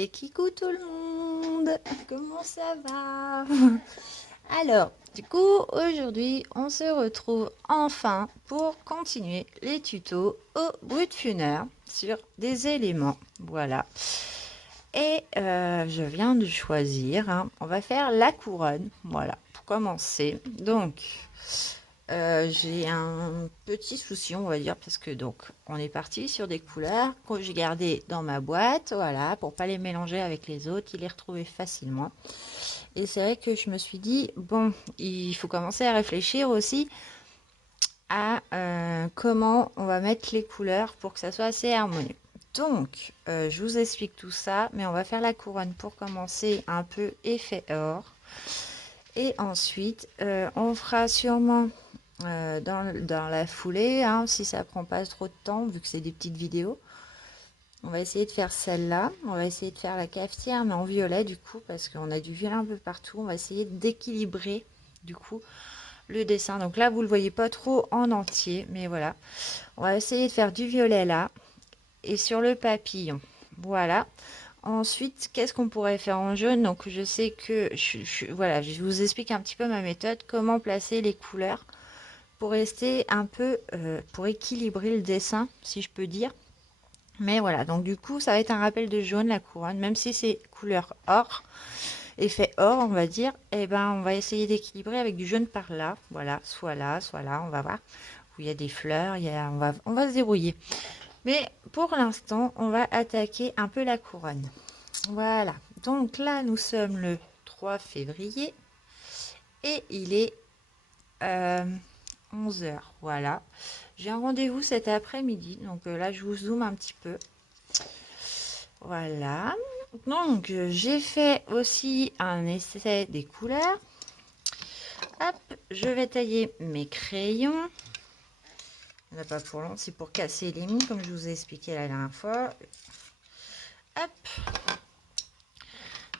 Et coucou tout le monde, comment ça va? Alors, du coup, aujourd'hui, on se retrouve enfin pour continuer les tutos au brutfuneur sur des éléments. Voilà. Et je viens de choisir, hein, on va faire la couronne, voilà, pour commencer. Donc, j'ai un petit souci, on va dire, parce que donc on est parti sur des couleurs que j'ai gardées dans ma boîte, voilà, pour pas les mélanger avec les autres, il les retrouvait facilement. Et c'est vrai que je me suis dit, bon, il faut commencer à réfléchir aussi à comment on va mettre les couleurs pour que ça soit assez harmonieux. Donc, je vous explique tout ça, mais on va faire la couronne pour commencer un peu effet or. Et ensuite, on fera sûrement dans la foulée, hein, si ça prend pas trop de temps, vu que c'est des petites vidéos. On va essayer de faire celle-là. On va essayer de faire la cafetière, mais en violet, du coup, parce qu'on a du violet un peu partout. On va essayer d'équilibrer, du coup, le dessin. Donc là, vous le voyez pas trop en entier, mais voilà. On va essayer de faire du violet là, et sur le papillon. Voilà. Ensuite, qu'est-ce qu'on pourrait faire en jaune? Donc, je sais que, voilà, je vous explique un petit peu ma méthode, comment placer les couleurs pour rester un peu, pour équilibrer le dessin, si je peux dire. Mais voilà, donc du coup, ça va être un rappel de jaune, la couronne, même si c'est couleur or, effet or, on va dire, et ben, on va essayer d'équilibrer avec du jaune par là, voilà, soit là, on va voir, où il y a des fleurs, on va se débrouiller. Mais pour l'instant, on va attaquer un peu la couronne. Voilà, donc là, nous sommes le 3 février, et il est 11 heures, voilà. J'ai un rendez-vous cet après-midi, donc là je vous zoome un petit peu. Voilà. Donc j'ai fait aussi un essai des couleurs. Hop, je vais tailler mes crayons. On n'a pas pour long, c'est pour casser les mines, comme je vous ai expliqué la dernière fois. Hop.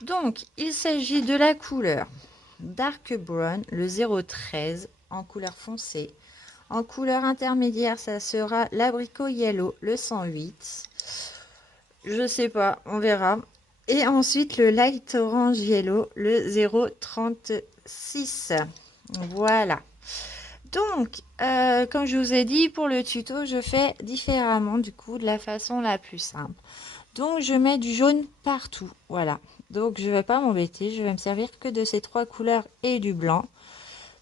Donc il s'agit de la couleur Dark Brown, le 013 en couleur foncée. En couleur intermédiaire, ça sera l'abricot yellow, le 108. Je sais pas, on verra. Et ensuite le light orange yellow, le 036. Voilà. Donc, comme je vous ai dit, pour le tuto, je fais différemment, du coup, de la façon la plus simple. Donc, je mets du jaune partout. Voilà. Donc, je vais pas m'embêter. Je vais me servir que de ces trois couleurs et du blanc.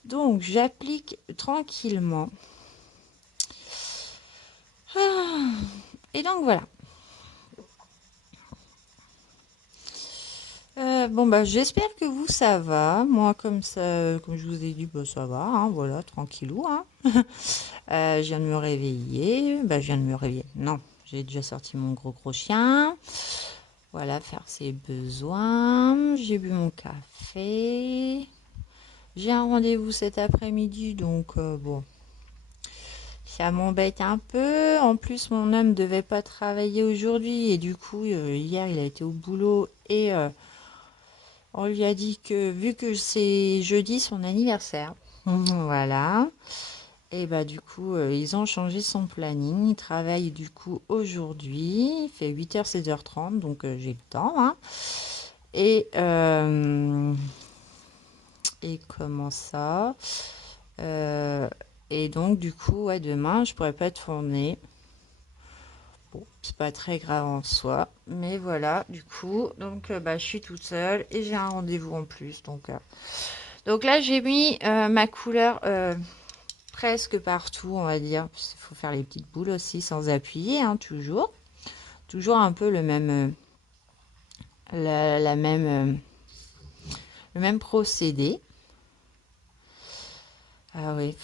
Donc, j'applique tranquillement. Ah. Et donc, voilà. Bon bah j'espère que vous ça va. Moi comme ça, comme je vous ai dit, bah, ça va, hein, voilà, tranquillou, hein. Je viens de me réveiller. Bah je viens de me réveiller. Non, j'ai déjà sorti mon gros chien. Voilà, faire ses besoins. J'ai bu mon café. J'ai un rendez-vous cet après-midi, donc bon, ça m'embête un peu. En plus, mon homme devait pas travailler aujourd'hui et du coup, hier, il a été au boulot et on lui a dit que vu que c'est jeudi son anniversaire, voilà, et bah du coup ils ont changé son planning. Il travaille du coup aujourd'hui, il fait 8h 16h30, donc j'ai le temps, hein. Et comment ça, Euh, et donc du coup ouais, demain je pourrais pas tourner. Bon, c'est pas très grave en soi, mais voilà, du coup, donc bah, je suis toute seule et j'ai un rendez-vous en plus. Donc là, j'ai mis ma couleur presque partout, on va dire. Il faut faire les petites boules aussi sans appuyer, hein, toujours. Toujours un peu le même, la même, le même procédé. Ah oui.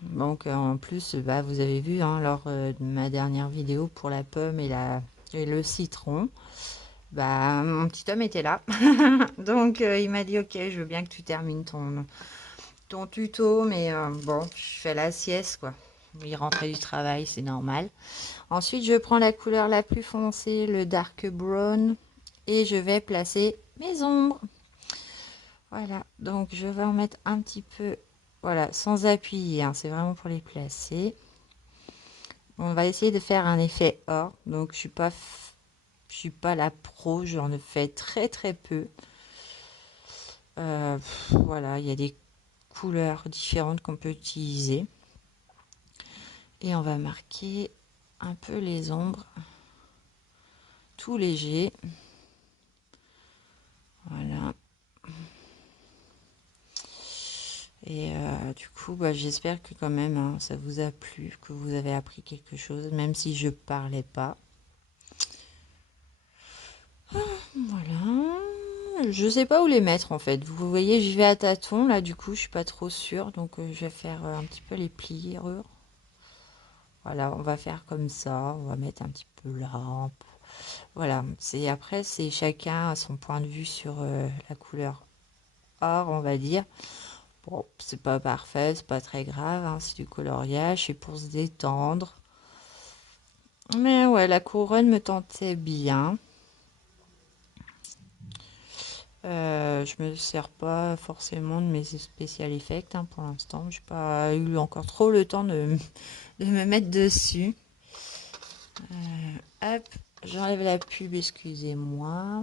Donc en plus, bah, vous avez vu hein, lors de ma dernière vidéo pour la pomme et le citron. Bah, mon petit homme était là. Donc, il m'a dit, ok, je veux bien que tu termines ton tuto, mais bon, je fais la sieste, quoi. Il rentrait du travail, c'est normal. Ensuite, je prends la couleur la plus foncée, le dark brown, et je vais placer mes ombres. Voilà, donc je vais en mettre un petit peu, voilà, sans appuyer, hein, c'est vraiment pour les placer. On va essayer de faire un effet or, donc je suis pas Je suis pas la pro, j'en ai fait très très peu. Voilà, il y a des couleurs différentes qu'on peut utiliser. Et on va marquer un peu les ombres, tout léger. Voilà. Et du coup, bah, j'espère que quand même hein, ça vous a plu, que vous avez appris quelque chose, même si je parlais pas. Voilà. Je sais pas où les mettre en fait. Vous voyez, j'y vais à tâtons là. Du coup, je suis pas trop sûre, donc je vais faire un petit peu les pliures. Voilà, on va faire comme ça. On va mettre un petit peu là. Voilà. C'est après, c'est chacun a son point de vue sur la couleur or, on va dire. Bon, c'est pas parfait, c'est pas très grave, hein, c'est du coloriage, c'est pour se détendre. Mais ouais, la couronne me tentait bien. Je me sers pas forcément de mes special effects hein, pour l'instant. J'ai pas eu encore trop le temps de me mettre dessus. Hop, j'enlève la pub, excusez-moi.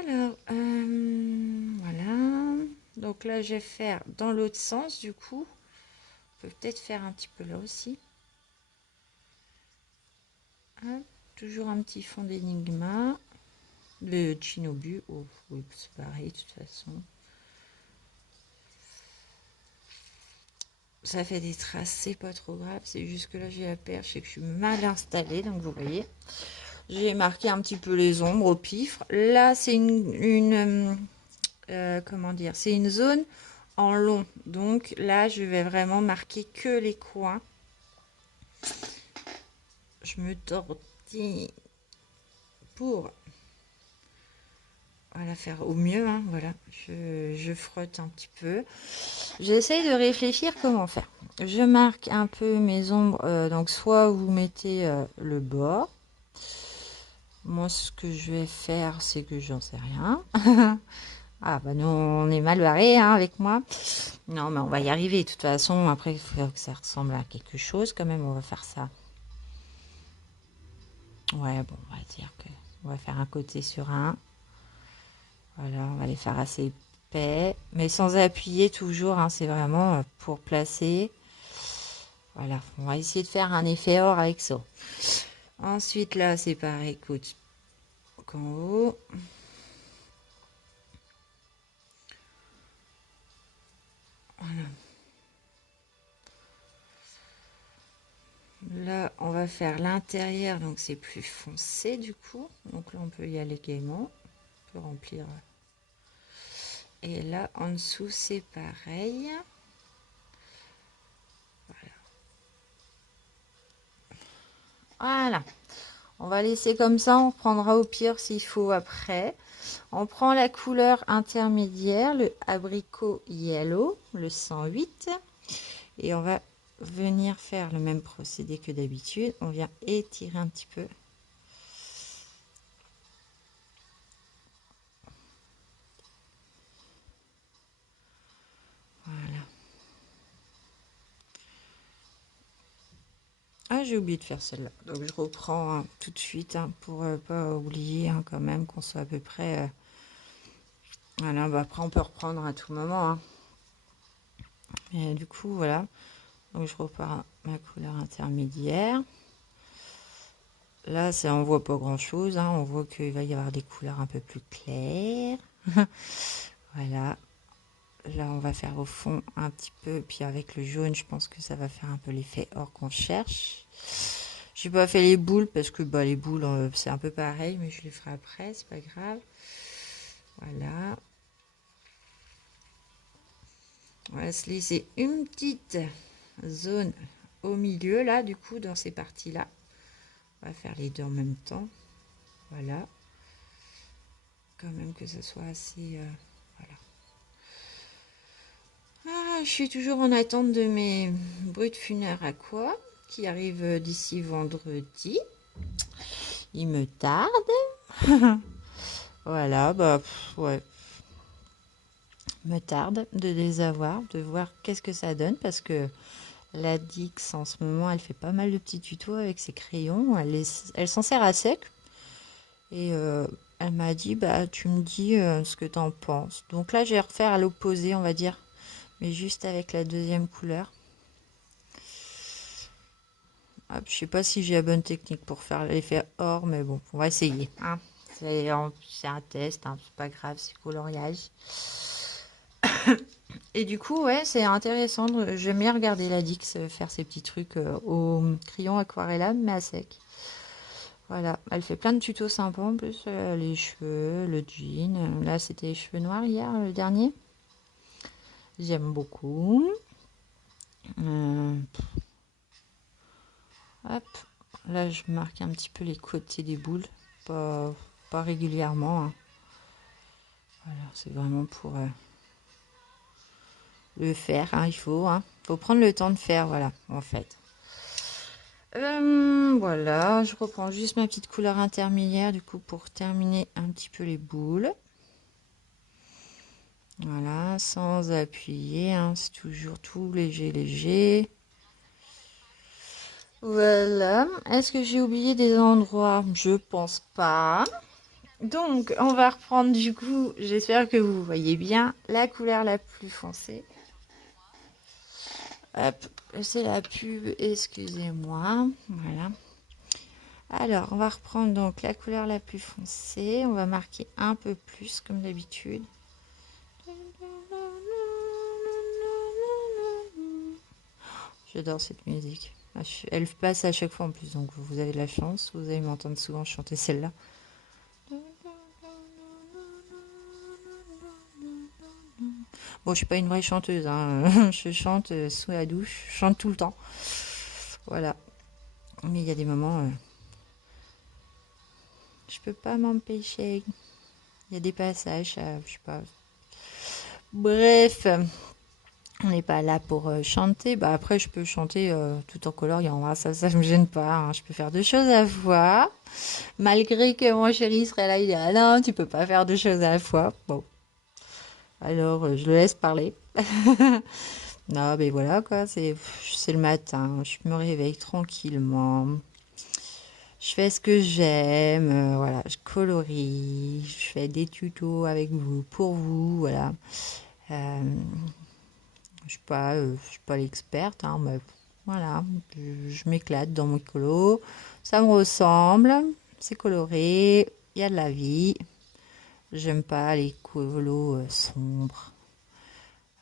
Alors, voilà. Donc là, je vais faire dans l'autre sens du coup. On peut peut-être faire un petit peu là aussi. Hop, toujours un petit fond d'énigma. Le Shinobu, oh, oui, c'est pareil de toute façon. Ça fait des traces, c'est pas trop grave. C'est juste que là j'ai la perche et que je suis mal installée. Donc vous voyez, j'ai marqué un petit peu les ombres au pif. Là c'est comment dire, c'est une zone en long. Donc là je vais vraiment marquer que les coins. Je me tortille pour voilà, faire au mieux. Hein, voilà, je frotte un petit peu. J'essaye de réfléchir comment faire. Je marque un peu mes ombres. Donc soit vous mettez le bord. Moi, ce que je vais faire, c'est que j'en sais rien. Ah, bah nous, on est mal barré hein, avec moi. Non, mais on va y arriver. De toute façon, après, il faut que ça ressemble à quelque chose quand même. On va faire ça. Ouais, bon, on va dire que on va faire un côté sur un. Voilà, on va les faire assez épais. Mais sans appuyer toujours. Hein, c'est vraiment pour placer. Voilà, on va essayer de faire un effet or avec ça. Ensuite, là, c'est pareil. Écoute, qu'en haut. Voilà. Là, on va faire l'intérieur, donc c'est plus foncé du coup. Donc là, on peut y aller gaiement. On peut remplir. Et là, en dessous, c'est pareil. Voilà. On va laisser comme ça. On reprendra au pire s'il faut après. On prend la couleur intermédiaire, le abricot yellow, le 108. Et on va venir faire le même procédé que d'habitude. On vient étirer un petit peu. Voilà. Ah, j'ai oublié de faire celle-là. Donc je reprends hein, tout de suite hein, pour pas oublier hein, quand même qu'on soit à peu près. Voilà, bah, après on peut reprendre à tout moment. Hein. Et du coup, voilà. Donc je repars ma couleur intermédiaire. Là, ça, on voit pas grand-chose. Hein. On voit qu'il va y avoir des couleurs un peu plus claires. Voilà. Là, on va faire au fond un petit peu. Puis avec le jaune, je pense que ça va faire un peu l'effet or qu'on cherche. J'ai pas fait les boules parce que bah, les boules, c'est un peu pareil, mais je les ferai après, c'est pas grave. Voilà. On va se laisser une petite zone au milieu, là, du coup, dans ces parties-là. On va faire les deux en même temps. Voilà. Quand même que ce soit assez... voilà. Ah, je suis toujours en attente de mes brutes funères à quoi qui arrivent d'ici vendredi. Il me tarde. Voilà, bah ouais. Me tarde de les avoir, de voir qu'est-ce que ça donne parce que La Dix, en ce moment, elle fait pas mal de petits tutos avec ses crayons. Elle s'en sert à sec. Et elle m'a dit, bah, tu me dis ce que t'en penses. Donc là, je vais refaire à l'opposé, on va dire. Mais juste avec la deuxième couleur. Hop, je sais pas si j'ai la bonne technique pour faire l'effet or, mais bon, on va essayer. Hein. C'est un test, hein, c'est pas grave, c'est coloriage. Et du coup, ouais, c'est intéressant. J'aime bien regarder la Dix faire ses petits trucs au crayon aquarellable, mais à sec. Voilà, elle fait plein de tutos sympas en plus. Les cheveux, le jean. Là, c'était les cheveux noirs hier, le dernier. J'aime beaucoup. Hop, là, je marque un petit peu les côtés des boules. Pas régulièrement. Hein. Voilà, c'est vraiment pour le faire. Hein, il faut prendre le temps de faire, voilà, en fait. Voilà, je reprends juste ma petite couleur intermédiaire du coup pour terminer un petit peu les boules. Voilà, sans appuyer, hein, c'est toujours tout léger, léger. Voilà, est-ce que j'ai oublié des endroits? Je pense pas. Donc, on va reprendre du coup, j'espère que vous voyez bien, la couleur la plus foncée. Hop, c'est la pub, excusez-moi. Voilà. Alors, on va reprendre donc la couleur la plus foncée. On va marquer un peu plus comme d'habitude. J'adore cette musique. Elle passe à chaque fois en plus, donc vous avez de la chance. Vous allez m'entendre souvent chanter celle-là. Bon, je suis pas une vraie chanteuse, hein. Je chante sous la douche, je chante tout le temps. Voilà. Mais il y a des moments, je peux pas m'empêcher. Il y a des passages, je sais pas. Bref, on n'est pas là pour chanter. Bah après, je peux chanter tout en coloriant. Hein. Ça me gêne pas. Hein. Je peux faire deux choses à la fois. Malgré que mon chéri serait là, il dirait non, tu peux pas faire deux choses à la fois. Bon, alors je le laisse parler. Non, mais voilà quoi. C'est le matin. Je me réveille tranquillement. Je fais ce que j'aime, voilà, je colorie, je fais des tutos avec vous, pour vous, voilà. Je suis pas l'experte, hein, mais voilà, je m'éclate dans mon colo. Ça me ressemble, c'est coloré, il y a de la vie. J'aime pas les colos sombres.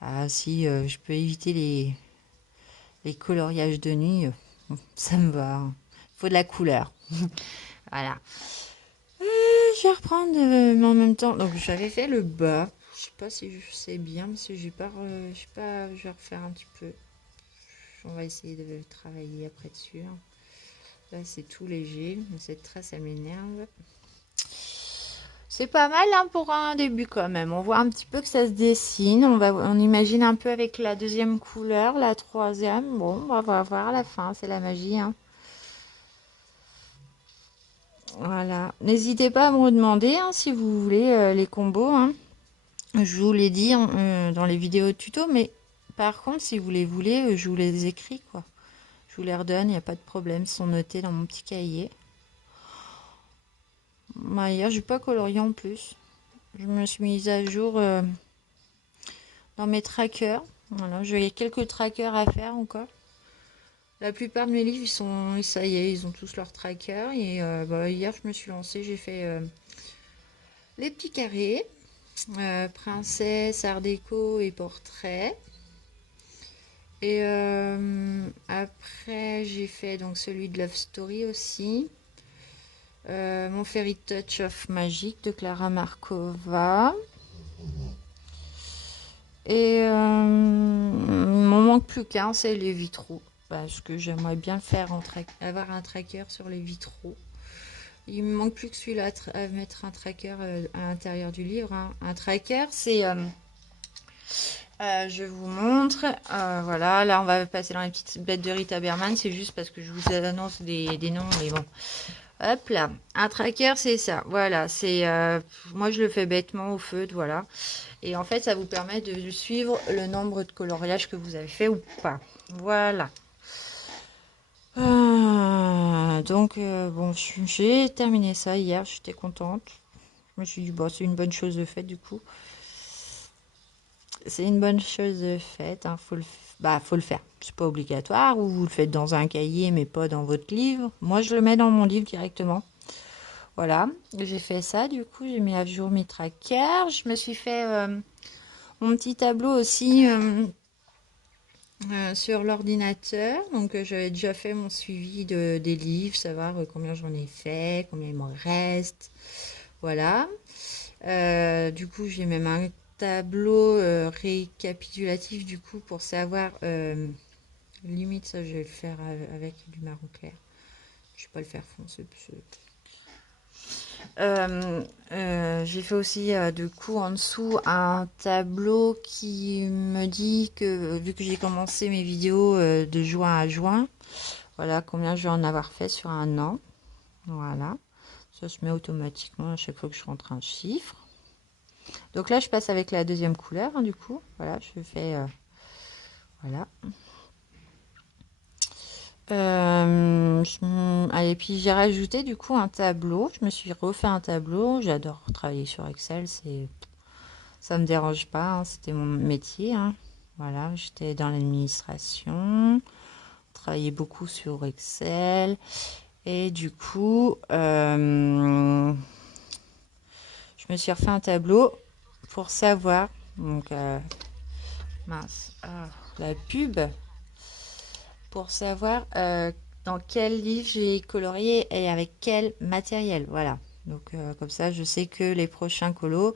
Ah si, je peux éviter les coloriages de nuit, ça me va. Il faut de la couleur. Voilà. Je vais reprendre, mais en même temps, donc j'avais fait le bas. Je sais pas si je sais bien, parce que j'ai pas, je sais pas, je vais refaire un petit peu. On va essayer de travailler après dessus. Là, c'est tout léger, mais cette trace, elle m'énerve. C'est pas mal hein, pour un début quand même. On voit un petit peu que ça se dessine. On imagine un peu avec la deuxième couleur, la troisième. Bon, on va voir à la fin, c'est la magie. Hein. Voilà. N'hésitez pas à me demander hein, si vous voulez les combos. Hein. Je vous l'ai dit dans les vidéos tuto, mais par contre, si vous les voulez, je vous les écris, quoi. Je vous les redonne, il n'y a pas de problème, ils sont notés dans mon petit cahier. Bah, hier, j'ai pas colorié en plus. Je me suis mise à jour dans mes trackers. Voilà, j'ai quelques trackers à faire encore. La plupart de mes livres, ça y est, ils ont tous leurs trackers. Et bah, hier, je me suis lancée, j'ai fait les petits carrés, princesse, art déco et portrait. Et après, j'ai fait donc celui de Love Story aussi. Mon Fairy Touch of Magic de Clara Markova. Et il m'en manque plus qu'un, c'est les vitraux. Parce que j'aimerais bien faire avoir un tracker sur les vitraux. Il me manque plus que celui-là à mettre un tracker à l'intérieur du livre. Hein. Un tracker, c'est... je vous montre. Voilà, là on va passer dans les petites bêtes de Rita Berman. C'est juste parce que je vous annonce des noms, mais bon. Hop là, un tracker, c'est ça. Voilà, c'est moi je le fais bêtement au feutre, voilà. Et en fait, ça vous permet de suivre le nombre de coloriages que vous avez fait ou pas. Voilà. Donc bon, j'ai terminé ça hier, j'étais contente. Je me suis dit bon, c'est une bonne chose de faite du coup. C'est une bonne chose de faite, hein, faut le faire. C'est pas obligatoire, ou vous le faites dans un cahier mais pas dans votre livre. Moi, je le mets dans mon livre directement. Voilà, j'ai fait ça, du coup, j'ai mis à jour mes trackers. Je me suis fait mon petit tableau aussi sur l'ordinateur. Donc, j'avais déjà fait mon suivi des livres, savoir combien j'en ai fait, combien il m'en reste. Voilà. Du coup, j'ai même un tableau récapitulatif, du coup, pour savoir. Limite, ça, je vais le faire avec du marron clair. Je vais pas le faire foncé. J'ai fait aussi du coup en dessous un tableau qui me dit que vu que j'ai commencé mes vidéos de juin à juin, voilà combien je vais en avoir fait sur un an. Voilà, ça se met automatiquement à chaque fois que je rentre un chiffre. Donc là, je passe avec la deuxième couleur, hein, du coup. Voilà, je fais voilà. Et puis j'ai rajouté du coup un tableau. Je me suis refait un tableau. J'adore travailler sur Excel. Ça me dérange pas, hein, c'était mon métier, hein. Voilà, j'étais dans l'administration, travaillais beaucoup sur Excel. Et du coup, je me suis refait un tableau pour savoir. Donc, mince, la pub. Pour savoir dans quel livre j'ai colorié et avec quel matériel. Voilà. Donc, comme ça, je sais que les prochains colos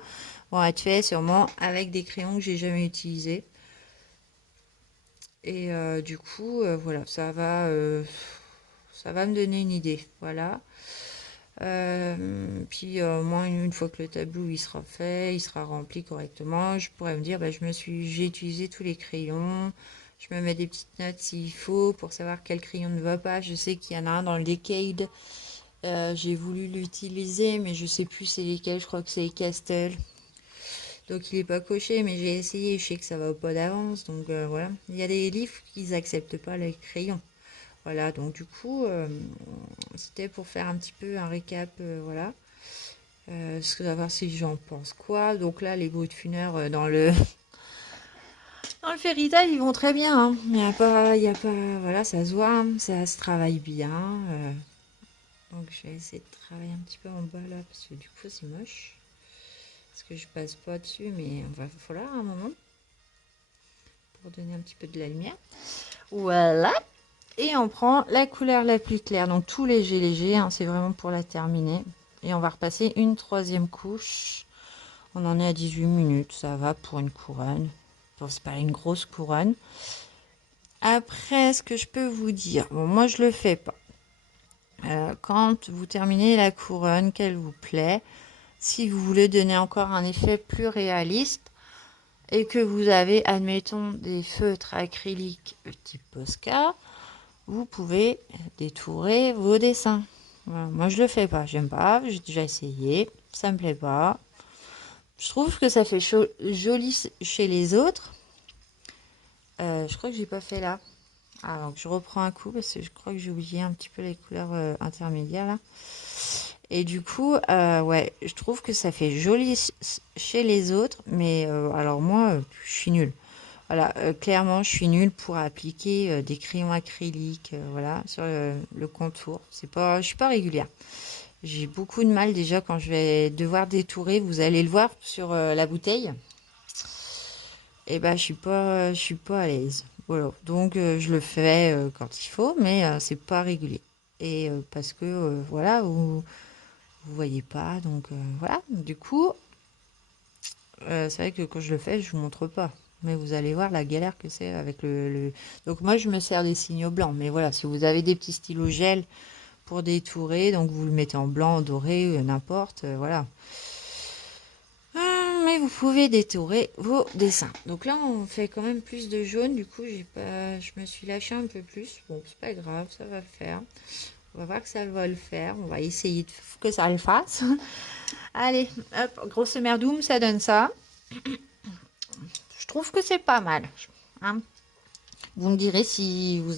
vont être faits sûrement avec des crayons que j'ai jamais utilisés. Et du coup, voilà, ça va me donner une idée. Voilà. Puis moi, une fois que le tableau il sera fait, il sera rempli correctement, je pourrais me dire, bah, j'ai utilisé tous les crayons. Je me mets des petites notes s'il faut pour savoir quel crayon ne va pas. Je sais qu'il y en a un dans le Decade. J'ai voulu l'utiliser, mais je sais plus c'est lesquels. Je crois que c'est les Castel. Donc il est pas coché, mais j'ai essayé. Je sais que ça va pas d'avance. Donc voilà. Il y a des livres qui n'acceptent pas les crayons. Voilà. Donc du coup, c'était pour faire un petit peu un récap. Voilà. Savoir si j'en pense quoi. Donc là, les Brutfuners dans le Fairy Tail, ils vont très bien, hein. Il y a pas, voilà, ça se voit, hein, ça se travaille bien. Donc je vais essayer de travailler un petit peu en bas là, parce que du coup c'est moche. Parce que je passe pas dessus, mais il va falloir un moment pour donner un petit peu de la lumière. Voilà. Et on prend la couleur la plus claire, donc tout léger léger, hein, c'est vraiment pour la terminer. Et on va repasser une troisième couche. On en est à 18 minutes, ça va pour une couronne. Bon, c'est pas une grosse couronne. Après, ce que je peux vous dire, bon, moi je le fais pas. Quand vous terminez la couronne, qu'elle vous plaît, si vous voulez donner encore un effet plus réaliste et que vous avez, admettons, des feutres acryliques type Posca, vous pouvez détourer vos dessins. Voilà, moi je le fais pas, j'aime pas, j'ai déjà essayé, ça me plaît pas. Je trouve que ça fait joli chez les autres. Je crois que j'ai pas fait là. Alors je reprends un coup parce que je crois que j'ai oublié un petit peu les couleurs intermédiaires là. Et du coup, ouais, je trouve que ça fait joli chez les autres, mais alors moi, je suis nulle. Voilà, clairement, je suis nulle pour appliquer des crayons acryliques, voilà, sur le contour. Je suis pas régulière. J'ai beaucoup de mal déjà quand je vais devoir détourer. Vous allez le voir sur la bouteille. Et ben, je suis pas à l'aise. Voilà. Donc, je le fais quand il faut, mais c'est pas régulier. Et parce que, voilà, vous voyez pas. Donc, voilà. Du coup, c'est vrai que quand je le fais, je vous montre pas. Mais vous allez voir la galère que c'est avec Donc, moi, je me sers des signaux blancs. Mais voilà, si vous avez des petits stylos gel pour détourer, donc vous le mettez en blanc, en doré, n'importe, voilà. Mais vous pouvez détourer vos dessins. Donc là, on fait quand même plus de jaune. Du coup, je me suis lâché un peu plus. Bon, c'est pas grave, ça va le faire. On va voir que ça va le faire. On va essayer que ça le fasse. Allez, hop, grosse merdoum, ça donne ça. Je trouve que c'est pas mal. Hein. Vous me direz si vous,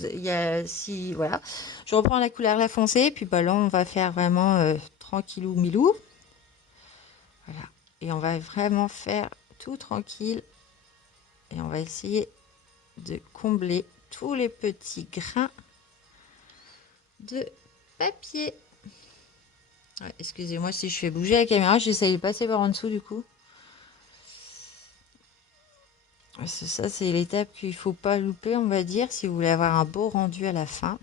si voilà. Je reprends la couleur la foncée, puis bah là on va faire vraiment tranquillou milou. Voilà. Et on va vraiment faire tout tranquille. Et on va essayer de combler tous les petits grains de papier. Ouais, excusez-moi si je fais bouger la caméra, j'essaye de passer par en dessous du coup. Ça, c'est l'étape qu'il ne faut pas louper, on va dire, si vous voulez avoir un beau rendu à la fin.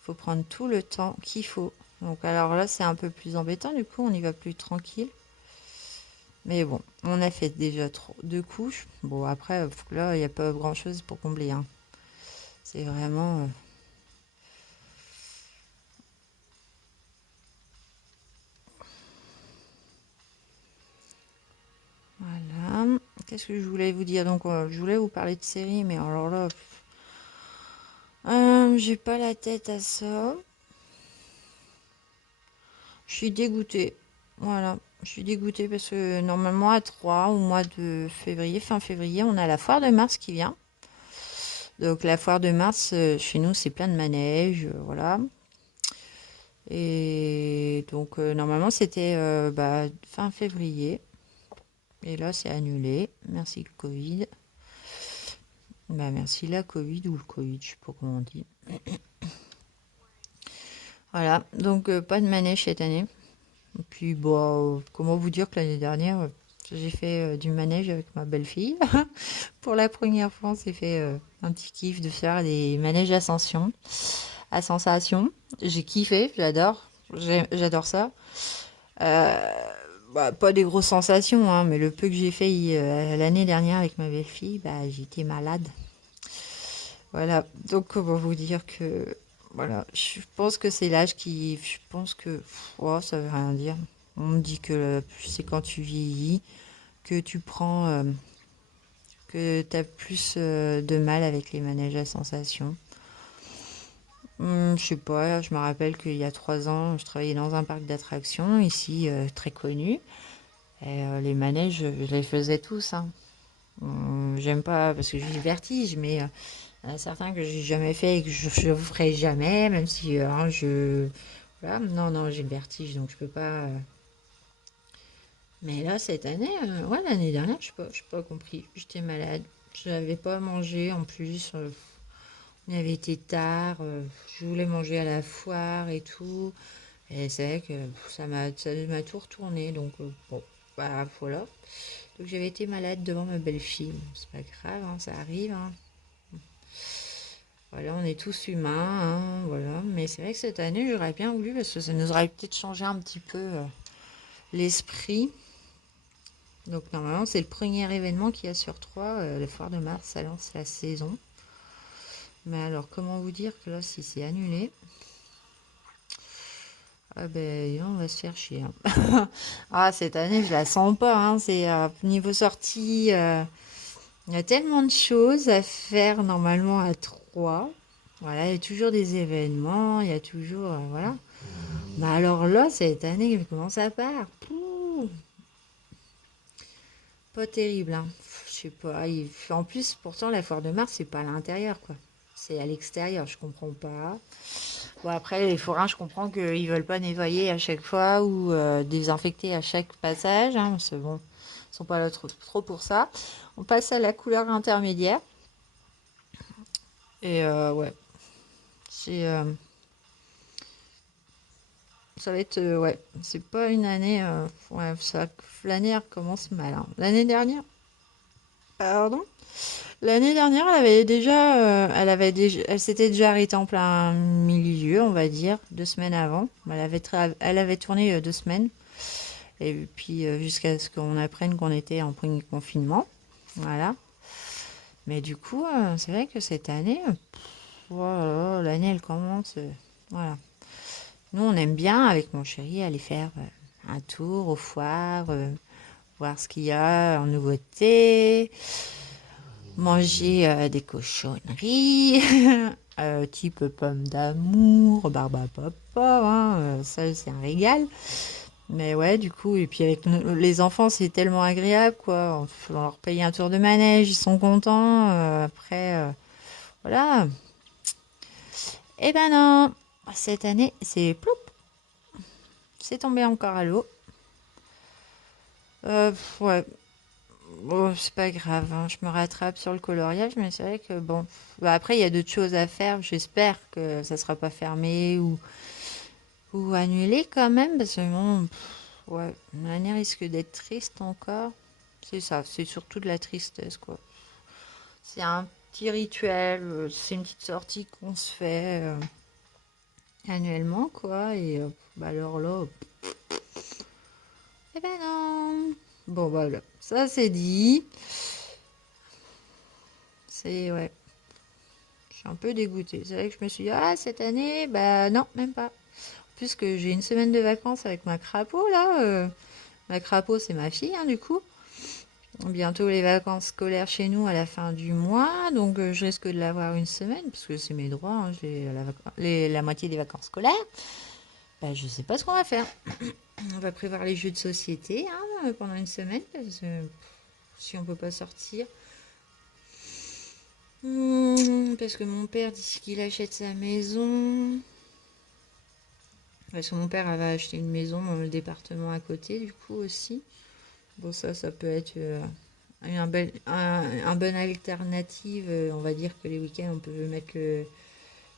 Il faut prendre tout le temps qu'il faut. Donc alors là, c'est un peu plus embêtant, du coup, on y va plus tranquille. Mais bon, on a fait déjà 2 couches. Bon, après, là, il n'y a pas grand-chose pour combler. Hein. C'est vraiment... Voilà. Qu'est-ce que je voulais vous dire? Donc, je voulais vous parler de série, mais alors là... j'ai pas la tête à ça. Je suis dégoûtée. Voilà. Je suis dégoûtée parce que normalement à 3 au mois de février, fin février, on a la foire de Mars qui vient. Donc la foire de Mars, chez nous, c'est plein de manèges, voilà. Et donc normalement c'était fin février. Et là c'est annulé. Merci le Covid. Bah, merci la Covid ou le Covid, je sais pas comment on dit. Voilà, donc pas de manège cette année. Et puis bon, comment vous dire que l'année dernière, j'ai fait du manège avec ma belle-fille. Pour la première fois, on s'est fait un petit kiff de faire des manèges ascension, à sensation. J'ai kiffé, j'adore ça. Euh, pas des grosses sensations, hein, mais le peu que j'ai fait l'année dernière avec ma belle-fille, bah, j'étais malade. Voilà, donc comment vous dire que voilà, je pense que c'est l'âge qui, je pense que oh, ça veut rien dire. On me dit que c'est quand tu vieillis que tu prends, que tu as plus de mal avec les manèges à sensation. Je sais pas, je me rappelle qu'il y a 3 ans, je travaillais dans un parc d'attractions ici très connu. Et les manèges, je les faisais tous. Hein. J'aime pas parce que j'ai le vertige, mais il y en a certains que j'ai jamais fait et que je ne ferai jamais, même si voilà, non, non, j'ai le vertige, donc je peux pas. Mais là, cette année, ouais, l'année dernière, je pas compris. J'étais malade. Je n'avais pas mangé en plus. On y avait été tard. Je voulais manger à la foire et tout. Et c'est vrai que ça m'a tout retourné. Donc, bon, bah voilà. Donc, j'avais été malade devant ma belle-fille. Bon, c'est pas grave, hein, ça arrive. Hein. Voilà, on est tous humains. Hein, voilà. Mais c'est vrai que cette année, j'aurais bien voulu parce que ça nous aurait peut-être changé un petit peu l'esprit. Donc normalement c'est le premier événement qu'il y a sur 3, la foire de Mars, ça lance la saison. Mais alors comment vous dire que là si c'est annulé, ah ben on va se faire chier. Hein. Ah cette année je la sens pas, hein. C'est niveau sortie, il y a tellement de choses à faire normalement à 3. Voilà, il y a toujours des événements, il y a toujours, voilà. Mais alors là, cette année, comment ça part? Pouh, pas terrible, hein. Je sais pas. En plus, pourtant, la foire de Mars, c'est pas à l'intérieur, quoi. C'est à l'extérieur, je comprends pas. Bon, après, les forains, je comprends qu'ils veulent pas nettoyer à chaque fois ou désinfecter à chaque passage. Hein, c'est bon, ils sont pas là trop pour ça. On passe à la couleur intermédiaire. Et ouais, c'est, ça va être, ouais, c'est pas une année. Ouais, l'année elle commence mal. Hein. L'année dernière, pardon. L'année dernière, elle s'était déjà arrêtée en plein milieu, on va dire, 2 semaines avant. Elle avait tourné 2 semaines, et puis jusqu'à ce qu'on apprenne qu'on était en premier confinement, voilà. Mais du coup, c'est vrai que cette année, voilà, l'année elle commence, voilà. Nous, on aime bien avec mon chéri aller faire un tour aux foires, voir ce qu'il y a en nouveauté. manger des cochonneries, type pomme d'amour, barbe à papa, hein, ça c'est un régal. Mais ouais, du coup, et puis avec les enfants, c'est tellement agréable, quoi. On leur paye un tour de manège, ils sont contents. Après, voilà. Eh ben non, cette année, c'est ploup, c'est tombé encore à l'eau. Ouais, bon, c'est pas grave, hein, je me rattrape sur le coloriage, mais c'est vrai que bon. Bah, après, il y a d'autres choses à faire. J'espère que ça sera pas fermé ou annulé quand même, parce que bon, ouais, l'année risque d'être triste encore. C'est ça, c'est surtout de la tristesse, quoi. C'est un petit rituel, c'est une petite sortie qu'on se fait annuellement, quoi. Et bah alors là, eh ben non. Bon, voilà, ça c'est dit. C'est, ouais, je suis un peu dégoûtée. C'est vrai que je me suis dit, ah, cette année, bah non, même pas. Puisque j'ai une semaine de vacances avec ma crapaud, là. Ma crapaud, c'est ma fille, hein, du coup. Bientôt les vacances scolaires chez nous à la fin du mois, donc je risque de l'avoir une semaine, parce que c'est mes droits, hein, j'ai la moitié des vacances scolaires. Bah, je sais pas ce qu'on va faire. On va prévoir les jeux de société, hein, pendant une semaine, parce que si on peut pas sortir. Parce que mon père dit qu'il achète sa maison. Parce que mon père avait acheté une maison dans le département à côté, du coup aussi. Bon, ça peut être un bonne alternative. On va dire que les week-ends, on peut mettre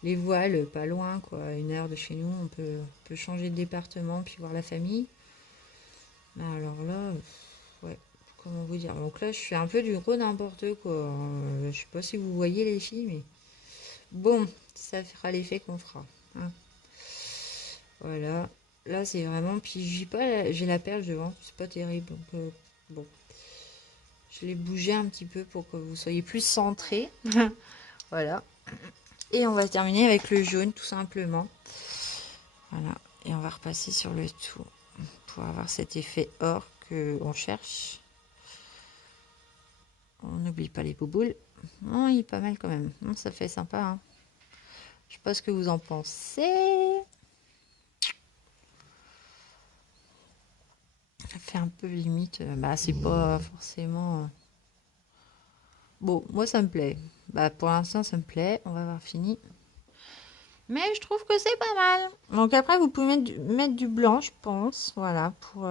les voiles pas loin, quoi. À 1 heure de chez nous, on peut changer de département puis voir la famille. Alors là, ouais, comment vous dire. Donc là, je suis un peu du gros n'importe quoi. Je sais pas si vous voyez les filles, mais bon, ça fera l'effet qu'on fera, hein. Voilà. Là, c'est vraiment. Puis j'ai la perche devant, c'est pas terrible. Donc, bon. Je l'ai bougé un petit peu pour que vous soyez plus centrés. Voilà. Et on va terminer avec le jaune, tout simplement. Voilà. Et on va repasser sur le tout pour avoir cet effet or que on cherche. On n'oublie pas les bouboules. Oh, il est pas mal quand même. Ça fait sympa, hein. Je sais pas ce que vous en pensez. Ça fait un peu limite. Bah, c'est pas forcément. Bon, moi ça me plaît. Bah, pour l'instant, ça me plaît. On va avoir fini. Mais je trouve que c'est pas mal. Donc après, vous pouvez mettre du blanc, je pense. Voilà, pour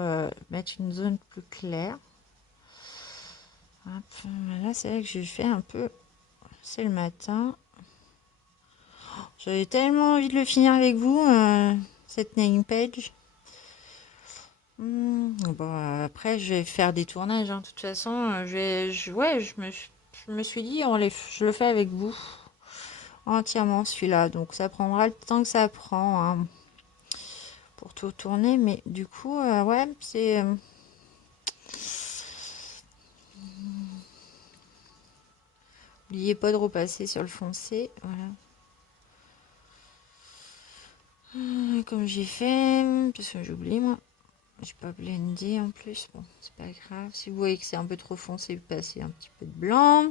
mettre une zone plus claire. Hop, là, c'est vrai que j'ai fait un peu. C'est le matin. J'avais tellement envie de le finir avec vous, cette name page. Bon, après, je vais faire des tournages, hein. De toute façon, ouais, je me suis dit, je le fais avec vous entièrement celui-là. Donc ça prendra le temps que ça prend, hein, pour tout tourner. Mais du coup, ouais, c'est. N'oubliez pas de repasser sur le foncé. Voilà. Comme j'ai fait, parce que j'ai oublié moi. J'ai pas blendé en plus. Bon, c'est pas grave. Si vous voyez que c'est un peu trop foncé, passez un petit peu de blanc.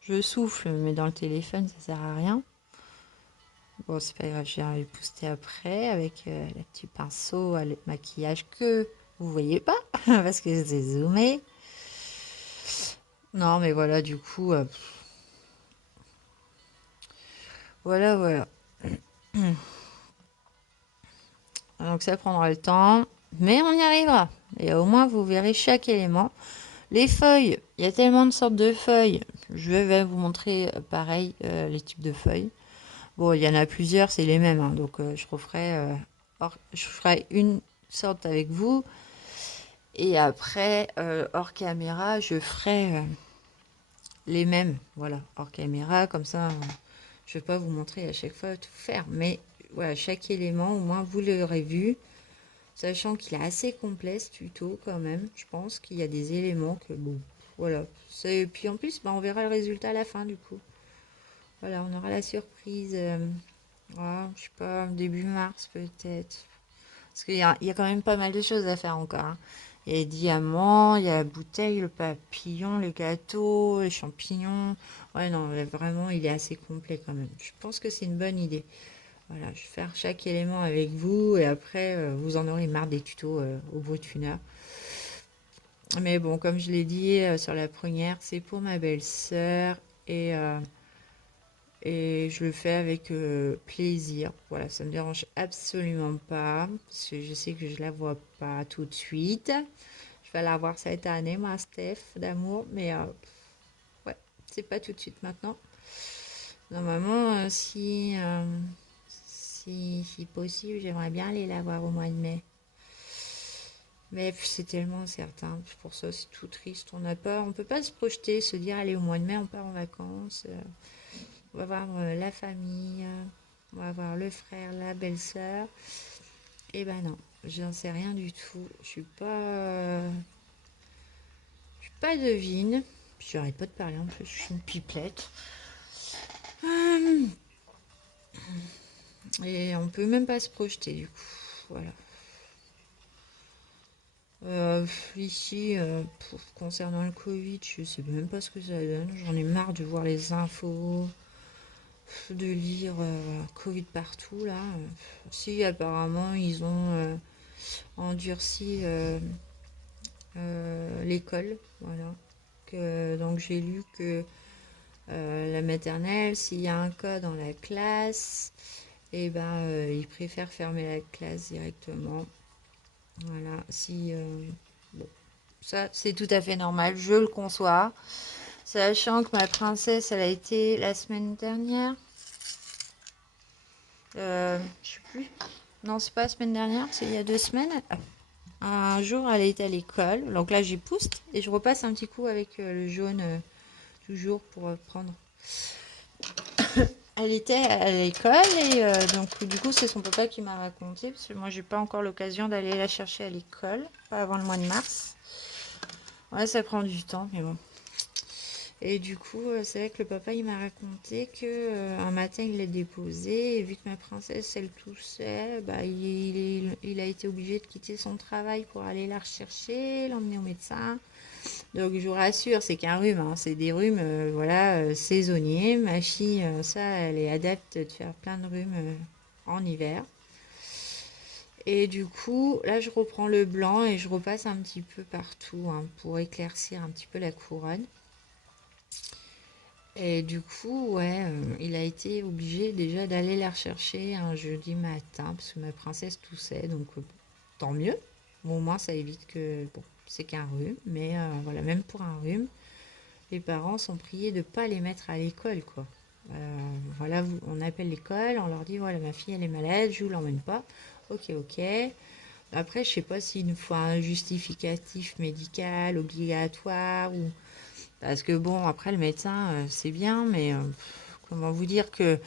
Je souffle, mais dans le téléphone, ça sert à rien. Bon, c'est pas grave, je vais poster après avec le petit pinceau à maquillage que vous voyez pas parce que c'est zoomé. Non, mais voilà, du coup, voilà, voilà. Donc ça prendra le temps, mais on y arrivera. Et au moins, vous verrez chaque élément. Les feuilles, il y a tellement de sortes de feuilles. Je vais vous montrer pareil les types de feuilles. Bon, il y en a plusieurs, c'est les mêmes, hein, donc je ferai une sorte avec vous. Et après, hors caméra, je ferai les mêmes. Voilà, hors caméra, comme ça, je ne vais pas vous montrer à chaque fois tout faire. Mais voilà, chaque élément, au moins, vous l'aurez vu. Sachant qu'il est assez complet ce tuto quand même. Je pense qu'il y a des éléments que, bon, voilà. Et puis en plus, bah, on verra le résultat à la fin du coup. Voilà, on aura la surprise. Voilà, je sais pas, début mars peut-être. Parce qu'il y a quand même pas mal de choses à faire encore, hein. Il y a les diamants, il y a la bouteille, le papillon, les gâteaux, les champignons. Ouais, non, mais vraiment, il est assez complet quand même. Je pense que c'est une bonne idée. Voilà, je vais faire chaque élément avec vous et après, vous en aurez marre des tutos au bout d'une heure. Mais bon, comme je l'ai dit sur la première, c'est pour ma belle-sœur et, euh, et je le fais avec plaisir. Voilà, ça me dérange absolument pas parce que je sais que je la vois pas tout de suite. Je vais la voir cette année, ma Steph d'amour, mais ouais, c'est pas tout de suite maintenant. Normalement, si possible, j'aimerais bien aller la voir au mois de mai. Mais c'est tellement incertain. Pour ça, c'est tout triste. On peut pas se projeter, se dire, allez, au mois de mai, on part en vacances. On va voir la famille. On va voir le frère, la belle-sœur. Et ben non, j'en sais rien du tout. Je suis pas devine. Puis j'arrête pas de parler en plus. Je suis une pipelette. Et on peut même pas se projeter du coup. Voilà. Ici, concernant le Covid, je sais même pas ce que ça donne. J'en ai marre de voir les infos, de lire Covid partout là. Si apparemment ils ont endurci l'école, voilà. Donc j'ai lu que la maternelle, s'il y a un cas dans la classe, et ben ils préfèrent fermer la classe directement. Voilà. Si bon, ça c'est tout à fait normal, je le conçois. Sachant que ma princesse, elle a été la semaine dernière. Je sais plus. Non, c'est pas la semaine dernière, c'est il y a 2 semaines. Un jour, elle est à l'école. Donc là, j'ai pousse et je repasse un petit coup avec le jaune toujours pour prendre. Elle était à l'école et donc du coup, c'est son papa qui m'a raconté parce que moi, j'ai pas encore l'occasion d'aller la chercher à l'école, pas avant le mois de mars. Ouais, ça prend du temps, mais bon. Et du coup, c'est vrai que le papa, il m'a raconté que un matin, il l'a déposé et vu que ma princesse, elle toussait, bah, il a été obligé de quitter son travail pour aller la rechercher, l'emmener au médecin. Donc, je vous rassure, c'est qu'un rhume, hein, c'est des rhumes, voilà, saisonniers. Ma fille, ça, elle est adepte de faire plein de rhumes en hiver. Et du coup, là, je reprends le blanc et je repasse un petit peu partout hein, pour éclaircir un petit peu la couronne. Et du coup, ouais, il a été obligé déjà d'aller la rechercher un jeudi matin parce que ma princesse toussait, donc tant mieux. Bon, au moins, ça évite que, bon, c'est qu'un rhume, mais voilà, même pour un rhume, les parents sont priés de ne pas les mettre à l'école, quoi. Voilà, on appelle l'école, on leur dit, voilà, ma fille, elle est malade, je vous l'emmène pas. Ok, ok. Après, je sais pas s'il nous faut un justificatif médical obligatoire ou parce que bon, après le médecin, c'est bien, mais comment vous dire que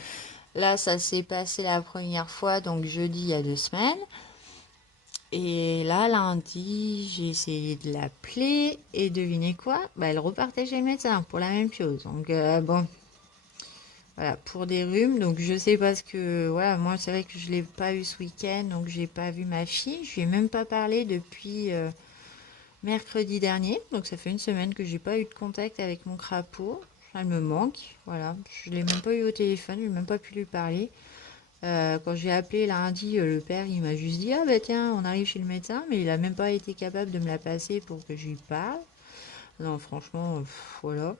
là, ça s'est passé la première fois, donc jeudi il y a 2 semaines. Et là, lundi, j'ai essayé de l'appeler et devinez quoi? Bah, elle repartait chez le médecin pour la même chose. Donc bon, voilà, pour des rhumes. Donc je sais pas ce que, voilà, moi c'est vrai que je l'ai pas eu ce week-end, donc j'ai pas vu ma fille. Je lui ai même pas parlé depuis mercredi dernier. Donc ça fait une semaine que j'ai pas eu de contact avec mon crapaud. Elle me manque, voilà. Je l'ai même pas eu au téléphone, je n'ai même pas pu lui parler. Quand j'ai appelé lundi, le père il m'a juste dit ah bah tiens on arrive chez le médecin, mais il a même pas été capable de me la passer pour que je lui parle. Non franchement voilà.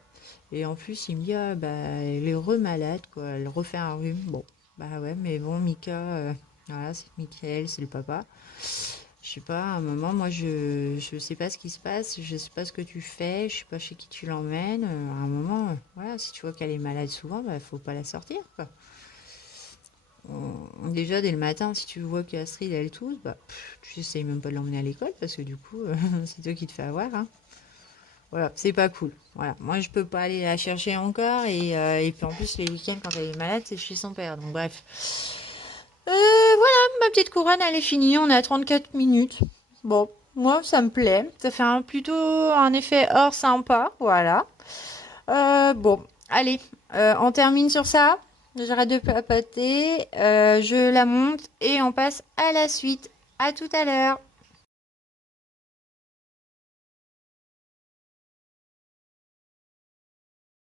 Et en plus il me dit ah bah elle est re-malade quoi, elle refait un rhume. Bon bah ouais mais bon Mika, voilà c'est Michael, c'est le papa. Je sais pas, à un moment, moi, je sais pas ce qui se passe, je sais pas ce que tu fais, je sais pas chez qui tu l'emmènes. À un moment, voilà, si tu vois qu'elle est malade souvent, bah, faut pas la sortir, quoi. Déjà, dès le matin, si tu vois qu'Astrid, elle tousse, bah, tu essayes même pas de l'emmener à l'école, parce que du coup, c'est toi qui te fais avoir, hein. Voilà, c'est pas cool. Voilà, moi, je peux pas aller la chercher encore, et puis en plus, les week-ends, quand elle est malade, c'est chez son père, donc bref. Voilà, ma petite couronne, elle est finie. On est à 34 minutes. Bon, moi, ça me plaît. Ça fait plutôt un effet or sympa. Voilà. Bon, allez, on termine sur ça. J'arrête de papoter. Je la monte et on passe à la suite. À tout à l'heure.